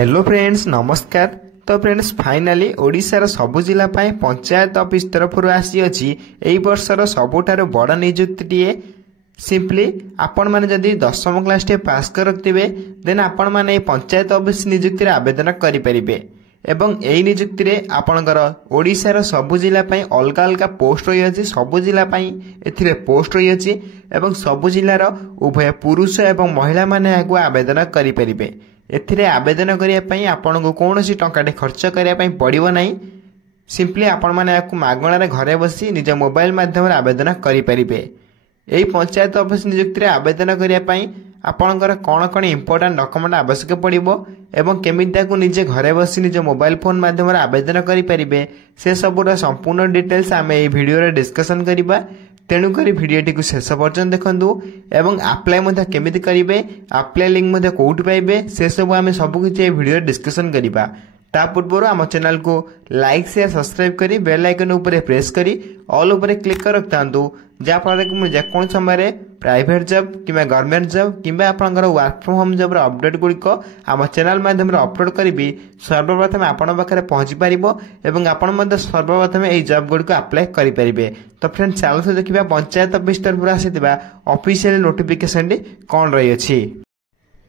Hello friends नमस्कार। तो friends finally ओडिशार सबु जिला पाए पंचायत ऑफिस तरफ आसी अछि एई वर्षर सबुठारु बड़ नियुक्तिटीए। सिंपली आपण माने जदि 10वीं क्लास टे पास करथिबे देन आपण माने पंचायत ऑफिस नियुक्ति रे आवेदन करि परिबे एवं एई नियुक्ति रे आपणकर ओडिशार सबु जिला पाए अलगा अलगा पोस्ट रही अछि। सबु जिला पाए एथिरे पोस्ट रही अछि एवं सबु जिलार उभय पुरुष एवं महिला माने आगु आवेदन करि परिबे। एथिरे आवेदन करिया पई आपनको कोनोसी टंकाटे खर्च करिया पई पड़िबो नाही। सिंपली आपण माने याकु मागणारे घरे बसी निज मोबाइल माध्यम रे आवेदन करि परिबे। एई पंचायत ऑफिस नियुक्ति रे आवेदन करिया पई आपणकर कोन कोन इंपोर्टेंट डॉक्यूमेंट आवश्यक पड़िबो एवं केमिताकू निजे घरे बसी निज मोबाइल फोन माध्यम रे आवेदन करि परिबे से सबुरा संपूर्ण डिटेल्स आमे एई वीडियो रे डिस्कशन करिबा। तेणुकरी भिडियोटी को शेष पर्यंत देखंतु एवं अप्लाई मध्य केमिति करिवे, अप्लाई लिंक मध्य कोउठी पाइबे से सब आमे सब किछि ए वीडियो डिस्कशन करिबा। ता पूर्व आम चैनल को लाइक शेयर सब्सक्राइब करी बेल आइकन ऊपर प्रेस करी ऑल ऊपर क्लिक कर रखतांतु जा फल कि मुझे जेकोन समय प्राइवेट जॉब किबा गवर्नमेंट जॉब किबा आपनकर वर्क फ्रॉम होम जॉब रो अपडेट गुड़िक आम चैनल माध्यम अपलोड करी सर्वप्रथम आपण पाखे पहुंची पारिबो एवं आपण मध्य सर्वप्रथम एई जॉब गुड़िक अप्लाई करि परिबे। तो फ्रेंड्स चलो देखिबा पंचायत ऑफिस तरफ आसीथिबा ऑफिशियल नोटिफिकेशन डी कोन रही अछि।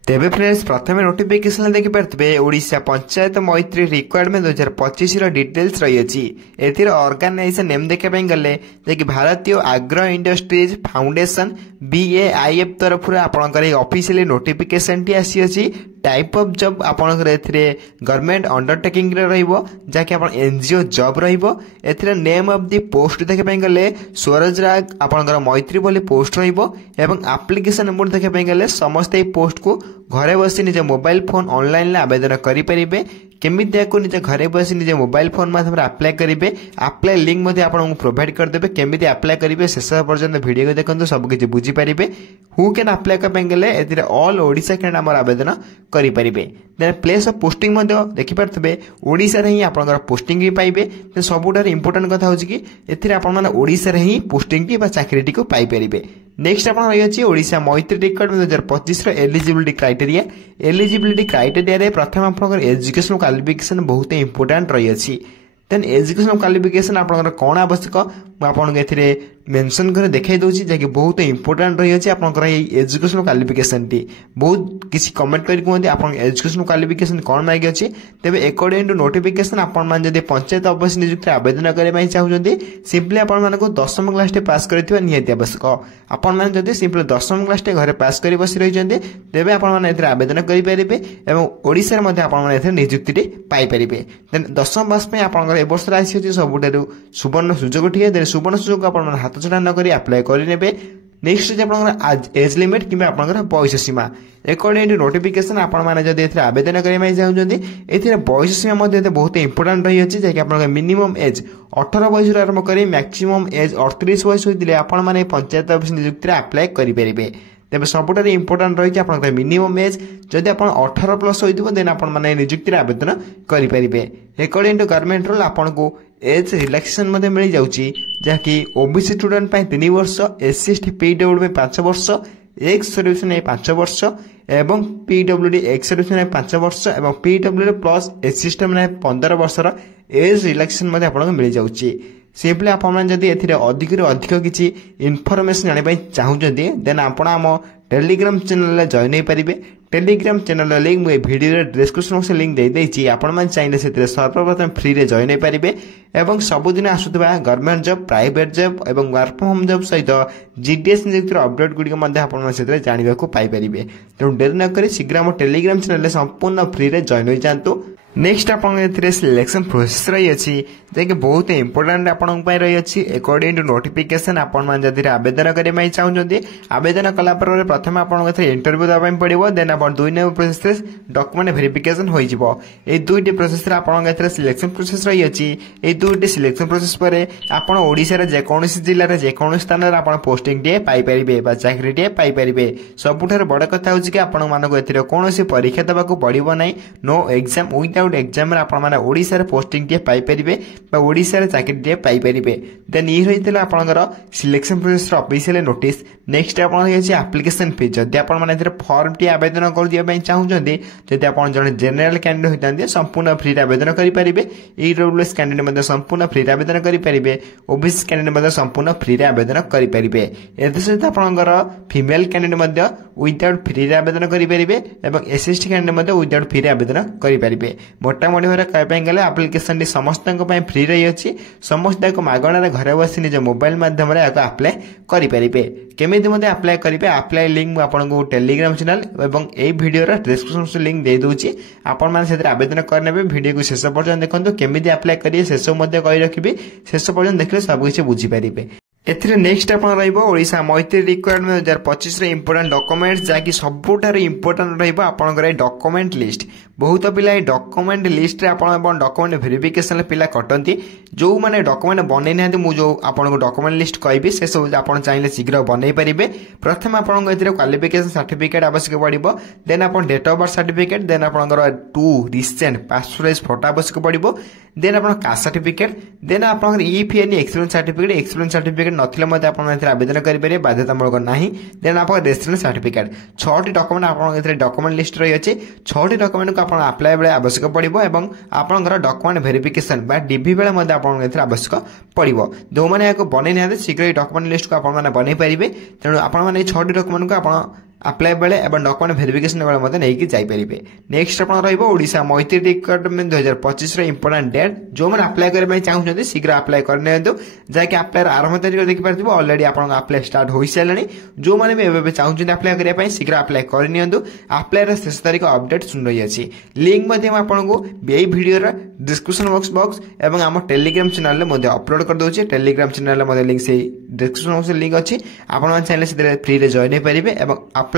तेबे फ्रेंड्स प्रथम नोटिफिकेशन देखि परतबे ओडिशा पंचायत मैत्री रिक्वायरमेंट 2025 रो डिटेल्स रही अछि। एथिर ऑर्गेनाइजेशन नेम देखे पई गले जे भारतीय एग्रो इंडस्ट्रीज फाउंडेशन BAIF तरफ आपनकर ऑफिशियल नोटिफिकेशन टी आसी अछि। टाइप ऑफ जॉब आपनकर एथिरे गवर्नमेंट अंडरटेकिंग रे रहइबो जाके आपन एनजीओ जॉब रहइबो। एथिरे नेम ऑफ द पोस्ट देखे पई गले स्वराज राग आपनकर मैत्री बोली पोस्ट रहइबो एवं एप्लीकेशन मोड देखे पई गले समस्त ए पोस्ट को घरे बसी निज मोबाइल फोन ऑनलाइन आवेदन करि परिबे। केमिति को निज घरे बसी निज मोबाइल फोन माध्यम अप्लाई करिवे। अप्लाई लिंक मध्ये आपन प्रोवाइड कर देबे। केमिति अप्लाई करिवे शेष पर्यंत वीडियो को देखंतु सब किछि बुझी परिबे। हु कैन अप्लाई कर पेंगले एथिरे ऑल ओडिशा कैन हमर आवेदन करि परिबे। देन प्लेस ऑफ पोस्टिंग मध्ये देखि परतबे ओडिशा रे ही आपनकर पोस्टिंग भी पाइबे। ते सबुटार इंपोर्टेंट कथा होछि कि एथिरे आपन माने ओडिशा रे ही पोस्टिंग टी बा चाकरी टी को पाइ परिबे। नेक्स्ट आपन रही अछि ओडिशा मैत्री रिक्वायरमेंट 2025 रो एलिजिबिलिटी क्राइटेरिया। एलिजिबिलिटी क्राइटेरिया रे प्रथम आपनकर एजुकेशन क्वालिफिकेशन बहुत इंपोर्टेंट रही अछि। देन एजुकेशन क्वालिफिकेशन आपनकर कोन आवश्यक आपन एथिरे मेंशन करे देखाई दोछि जे कि बहुत इंपोर्टेंट रही अछि। आपनकर एजुकेशन क्वालिफिकेशन टी बहुत किसी कमेंट करि कोन आपन एजुकेशन क्वालिफिकेशन कोन मागे अछि। तेबे अकॉर्डिंग टू नोटिफिकेशन आपन मान जदि पंचायत ऑफिस नियुक्ति आवेदन करे पई चाहुजंती सिंपली आपन मान को 10वीं क्लास टे पास करथिबा नियति आवश्यक। आपन मान जदि सिंपली 10वीं क्लास टे घरे पास करि बसि रहि जंती तेबे आपन मान एथिरे आवेदन करि परिबे एवं ओडिसा रे मध्ये आपन मान एथिरे नियुक्ति टे पाइ परिबे। देन 10वीं पास पे आपन ए वर्ष राशि अछि सबुठारु सुवर्ण सुजोग ठिए। देन सुवर्ण सुजोग आपन मान हाथ छडा न करी अप्लाई करि नेबे। नेक्स्ट जे आपन एज लिमिट किबा आपन बयस सीमा अकॉर्डिंग टू नोटिफिकेशन आपन माने जदि एथिरे आवेदन करै माइ चाहुजंती एथिरे बयस सीमा मध्ये बहुत इंपोर्टेंट रही अछि जे कि आपन मिनिमम एज 18 वर्ष आरंभ करी मैक्सिमम एज 38 वर्ष होइदिले आपन माने पंचायत ऑफिस नियुक्ति रे अप्लाई करि परिबे। तेबे सबुठार इंपोर्टेंट रही आपन मिनिमम एज जदि आपन 18 प्लस होइदिबो देन आपन माने नियुक्ति रे आवेदन करि परिबे। अकॉर्डिंग टू गवर्नमेंट रूल आपन को एज रिलैक्सेशन मध्ये मिल जाउची जाकि ओबीसी स्टूडेंट पई 3 वर्ष, एससी एसटी पीडब्ल्यूडी में 5 वर्ष, एक्स सर्विस में 5 वर्ष एवं पीडब्ल्यूडी एक्स सर्विस में 5 वर्ष एवं पीडब्ल्यूडी प्लस एस सिस्टम में 15 वर्षर एज रिलैक्सेशन मध्ये आपन मिल जाउची। सिंपली आपन जदि एथिरे अधिक रे अधिक किछि इन्फॉर्मेशन जानि पई चाहुजंती देन आपन हम टेलीग्राम चैनल रे जॉइन होई परिबे। टेलीग्राम चैनल लिंक मुझे वीडियो रे डिस्क्रिप्शन बॉक्स लिंक दे देछि। आपण मान चाहिले सेते सर्वप्रथम फ्री रे जॉइन होई परिबे एवं सबुदिन आसुतबा गवर्नमेंट जॉब, प्राइवेट जॉब एवं वर्क फ्रॉम होम जॉब सहित जीडीएस नियुक्ति अपडेट गुडी मध्ये आपण मान सेते जानिबा को पाइ परिबे। तेणु देर न करी शीघ्र हम टेलीग्राम चैनल रे संपूर्ण फ्री रे जॉइन होई जांतु। नेक्स्ट आपन एथिरे सिलेक्शन प्रोसेस रही अछि जे कि बहुत इंपोर्टेंट आपन पय रही अछि। अकॉर्डिंग टू नोटिफिकेशन आपन मान जदि आवेदन करे माइ चाहुजंती आवेदन कला पर प्रथम आपन एथिरे इंटरव्यू दबा पय पड़िबो। देन आपन 2 नंबर प्रोसेस डॉक्यूमेंट वेरिफिकेशन होई जिवो। ए दुईटी प्रोसेस रे आपन एथिरे सिलेक्शन प्रोसेस रही अछि। ए दुईटी सिलेक्शन प्रोसेस परे आपन ओडिसा रे जे कोनोसी जिल्ला रे जे कोनोसी स्थान रे आपन पोस्टिंग टे पाइ परिबे बा चाकरी टे पाइ परिबे। सबुठार बड़ कथा होछि कि आपन मानको एथिरे कोनोसी परीक्षा दबा को पड़िबो नै। No exam without exam आपने ओडिशा पोस्टिंग टे पाइपर ओडिशा चाकरी पाइपर देन ये रही आपंकर selection process official notice next application fee जदि आपने फॉर्म टी आवेदन कर चाहते जदि आप जन जेनेल कैंडिडेट होता संपूर्ण फ्री आवेदन करेंगे ईडब्ल्यूएस कैंडिडेट संपूर्ण फ्री आवेदन करेंगे ओबीसी कैंडिडेट संपूर्ण फ्री आवेदन करेंगे सहित आपंकर फीमेल कैंडिडेट विदाउट फ्री आवेदन करेंगे और एसएसटी कैंडिडेट विदाउट फ्री आवेदन करेंगे मोटामोटी भाव कहवाई गले आप्लिकेसन समस्त फ्री रही अच्छी समस्त मागणार घर बस निज मोबाइल मध्यम आप्लाय करेंगे केमी आप्लाय करेंगे आप्लाय लिंक आपको टेलीग्राम चैनल और यही वीडियो डिस्क्रिप्शन लिंक दे दूची आपण मैंने आवेदन करने वीडियो को शेष पर्यटन देखो केमी आप्लाय करेंगे शेष कही रखी शेष पर्यटन देखिए सबकि बुझीपारे एथिरे नेक्स्ट आपन रहइबो ओडिशा मैत्री रिक्वायरमेंट 2025 रे इंपोर्टेंट डॉक्यूमेंट्स जाकी सबुठार इंपोर्टेंट रहइबो आपनकर डॉक्यूमेंट लिस्ट बहुत पिला डॉक्यूमेंट लिस्ट रे आपन डॉक्यूमेंट वेरिफिकेशन पिला कटंती जो माने डॉक्यूमेंट बनै नाते मु जो आपन डॉक्यूमेंट लिस्ट कहबी से सब आपन चाहिले शीघ्र बनै परिबे प्रथम आपन एथिरे क्वालिफिकेशन सर्टिफिकेट आवश्यक पड़िबो देन आपन date of birth certificate then आपनकर 2 रिसेंट पासपोर्ट साइज फोटो आवश्यक पड़िबो देन आपन कास्ट सर्टिफिकेट देन आपन ईपीएन एक्सपीरियंस सर्टिफिकेट नथिले मध्ये आपन एथिरे आवेदन करि परिबे बाध्यतामूलक नाही देन आपन रेसिडेंस सर्टिफिकेट 6टी डॉक्यूमेंट आपन एथिरे डॉक्यूमेंट लिस्ट रही अछि 6टी डॉक्यूमेंट को आपन अप्लाई बेले आवश्यक पड़िबो एवं आपनकर डॉक्यूमेंट वेरिफिकेशन बा डीबी बेले मध्ये आपन एथिरे आवश्यक पड़िबो जो माने याको बनै नाते शीघ्र डॉक्यूमेंट लिस्ट को आपन माने बनै परिबे तेनु आपन माने 6टी डॉक्यूमेंट को आपन अप्लाई बेले एवं डॉक्यूमेंट वेरिफिकेशन बेले मते नेकी जाई परिबे नेक्स्ट आपन रहइबो ओडिशा मैत्री रिक्वायरमेंट 2025 रे इंपोर्टेंट डेट जो माने अप्लाई करबे चाहउछन्ते शीघ्र अप्लाई करने दो जाके अप्लाई आरंभ तारिख देखि पारथिबो ऑलरेडी आपन अप्लाई स्टार्ट होई सालनी जो माने भी एबे चाहउछन्ते अप्लाई करिया पई शीघ्र अप्लाई करनियंदु अप्लाई रे शेष तारिख अपडेट सुन रही अछि लिंक मध्ये हम आपन को एई वीडियो रे डिस्क्रिप्शन बॉक्स एवं हम टेलीग्राम चैनल रे मध्ये अपलोड कर दोछि टेलीग्राम चैनल रे मध्ये लिंक से डिस्क्रिप्शन बॉक्स लिंक अछि आपन चैनल से फ्री रे जॉइन हे परिबे एवं अप्लाई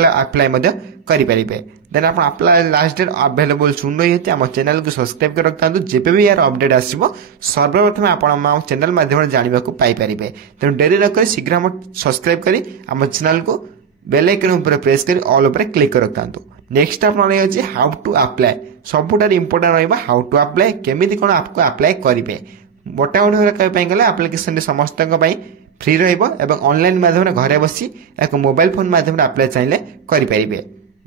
करेंगे देन आप अप्लाई लास्ट डेट अवेलेबल सुन रही है आम चैनल को सब्सक्राइब कर रखता जब भी यार अपडेट आसो सर्वप्रथम आप चैनल माध्यम जानवा पाइपर तेणु डेरी न कर शीघ्र हम सब्सक्राइब कर आम चैनल को बेल आइकन प्रेस कर ऑल उपर क्लिक कर रखता नेक्स्ट आप हाउ टू अप्लाई सबुठार इंपोर्टेंट रहा हाउ टू अप्लाई केमी कौन आपको अप्लाई करेंगे मोटामोटी कहवाई गले आप्लिकेसन समस्त फ्री रहिबो एवं ऑनलाइन माध्यम घरे बसी एक मोबाइल फोन माध्यम अप्लाई चाहिए करेंगे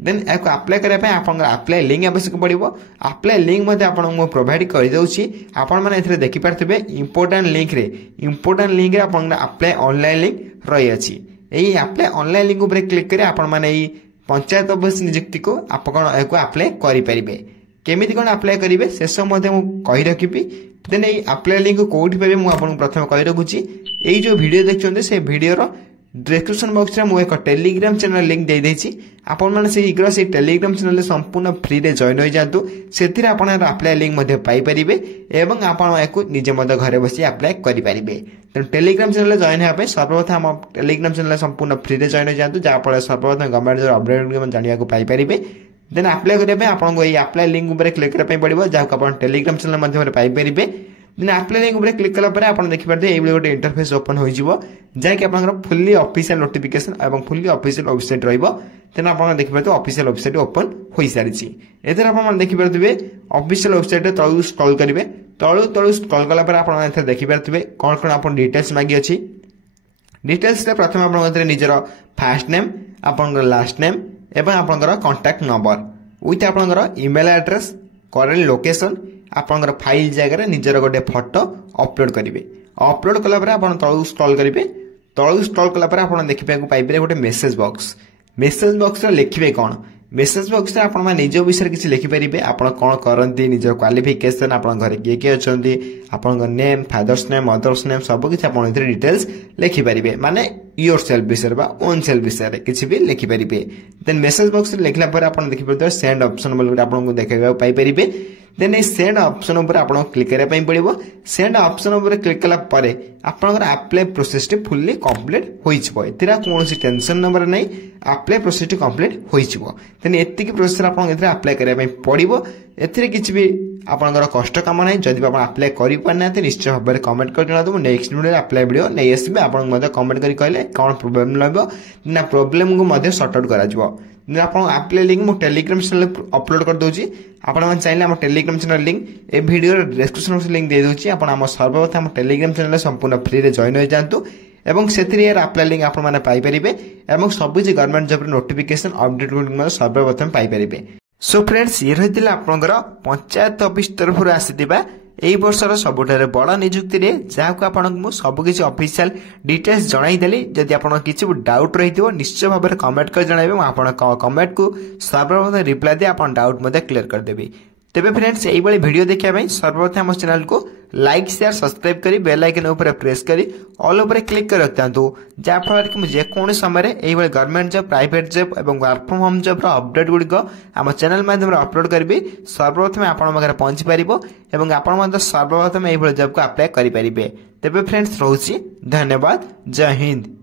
देन एक अप्लाई करने आपन अप्लाई लिंक आवश्यक पड़ो अप्लाई लिंक मध्य आपको प्रोवाइड कर दउछि आपण माने एथिरे देखि पारथिबे इंपोर्टेंट लिंक रे आपन अप्लाई ऑनलाइन लिंक रही अछि एई अप्लाई ऑनलाइन लिंक ऊपर क्लिक करे आपण माने एई पंचायत ऑफिस नियुक्ति को आपन एको अप्लाई करि परिबे केमिति कोन अप्लाई करिवे शेष मध्य मु कहि रखिबी देन एई अप्लाई लिंक कोठी पाबे मु आपन प्रथम कहि रखुछि एई जो वीडियो देखछन्ते से वीडियो रो डिस्क्रिप्शन बॉक्स रे मु एक टेलीग्राम चैनल लिंक दे देछि आपण माने शीघ्र से टेलीग्राम चैनल संपूर्ण फ्री रे जॉइन हो जातु सेथिरे आपण अप्लाई लिंक मध्ये पाई परिबे एवं आपण एको निजे मध्ये घरे बसी अप्लाई करि परिबे त टेलीग्राम चैनल जॉइन हेबा पय सर्वप्रथम हम टेलीग्राम चैनल संपूर्ण फ्री रे जॉइन हो जातु जा फल सर्वप्रथम गवर्नमेंट जो अपडेट जानिया को पाई परिबे देन अप्लाई करबे आपन को ए अप्लाई लिंक ऊपर क्लिक करे पय पड़िबो जा को आपण टेलीग्राम चैनल माध्यम रे पाई परिबे देन अप्लाई लिंक ऊपर क्लिक कला परे आपण देखि पारते एबले गोटे इंटरफेस ओपन होई जिवो जाय कि आपनकर फुल्ली ऑफिशियल नोटिफिकेशन एवं फुल्ली ऑफिशियल वेबसाइट रहइबो देन आपण देखि पारते ऑफिशियल वेबसाइट ओपन होई सारिछि एथरा आपण देखि पारथिबे ऑफिशियल वेबसाइट तळु स्क्रॉल करिवे तळु स्क्रॉल कला परे आपण एथरा देखि पारथिबे कोन कोन आपण डिटेल्स मागी अछि डिटेल्स रे प्रथम आपण एथरा निजर फर्स्ट नेम आपनकर लास्ट नेम एवं आपनकर कांटेक्ट नंबर विथ आपनकर ईमेल एड्रेस करेंट लोकेशन आपनकर फाइल जगह निजर गोटे फोटो अपलोड करेंगे अपलोड कला तलू स्क्रॉल करेंगे तलू स्क्रॉल कला देखा पाइबे गोटे मेसेज बॉक्स लिखे कौन मेसेज बॉक्स आप निज विषय किसी लिखिपारे आप कौन करती निजर क्वालिफिकेशन आप घर किए किए अच्छा आप name father's name mother's name सबकि आप डिटेल्स लिखिपारे माने योर सेल्फ विषय ओन सेल्फ विषय किसी भी लिखिपारे देन मेसेज बॉक्स लिखला आप देखिए सेंड ऑप्शन बोल आपको देखा पाइपर देन ये सेंड ऑप्शन ऊपर आपको क्लिक करने पड़ो सेंड ऑप्शन ऊपर क्लिक कला आपंकर अप्लाई प्रोसेस फुल्ली कंप्लीट हो कौन टेंशन नंबर नहीं अप्लाई प्रोसेस कंप्लीट होन एति प्रोसेस आपको अप्लाई करने पड़ो एथिरे किसी भी आपंकर कष्ट काम ना जब आप अप्लाई करना निश्चय भाव में कमेंट कर जनातु नेक्स्ट वीडियो अप्लाई वीडियो नहीं आसबे आप कमेंट कर कहले कौन प्रोब्लेम लगे ना प्रोब्लेम को सर्ट आउट कर आप आप्लाय लिंक मो टेलीग्राम चैनल अपलोड कर दूची आपन चाहिए आम टेलीग्राम चैनल लिंक ए वीडियो डिस्क्रिप्शन बॉक्स लिंक दे दूची आपण आम सर्वप्रथम आम टेलीग्राम चैनल संपूर्ण फ्री रे जॉइन हो जांतु एवं से आप्लाय लिंक आपण माने पाई परिबे एवं सब government job notification update good सर्वप्रथम पाई परिबे। सो फ्रेंड्स ये रही आपंकर पंचायत ऑफिस तरफ आसीथिबा एई वर्षर सबुठारे बड़ नियुक्ति रे जाहाको आपनको सबकिछि ऑफिशियल डिटेल्स जणाइदेली। जदि आपन किछि डाउट रहिथिबो निश्चय भाबरे कमेंट कर जणाइबे म आपन कमेंट को सर्वप्रथम रिप्लाई दे आपन डाउट मध्ये क्लियर कर देबी। तेबे फ्रेंड्स एई बळी वीडियो देखिया पई सर्वप्रथम हम चैनल को लाइक शेयर सब्सक्राइब करी बेल आइकन ऊपर प्रेस करी ऑल ऊपर क्लिक कर रखतांतु जा फल कि जे कोन समय एई बळी गवर्नमेंट जॉब प्राइवेट जॉब एवं वर्क फ्रॉम होम जॉब रो अपडेट गुडी को हम चैनल माध्यम रे अपलोड करबी सर्वप्रथम आपन मगर पहुंची परिबो एवं आपन मध्ये सर्वप्रथम एई बळी जॉब को अप्लाई करि परिबे। तेबे फ्रेंड्स रहूची धन्यवाद जय हिंद।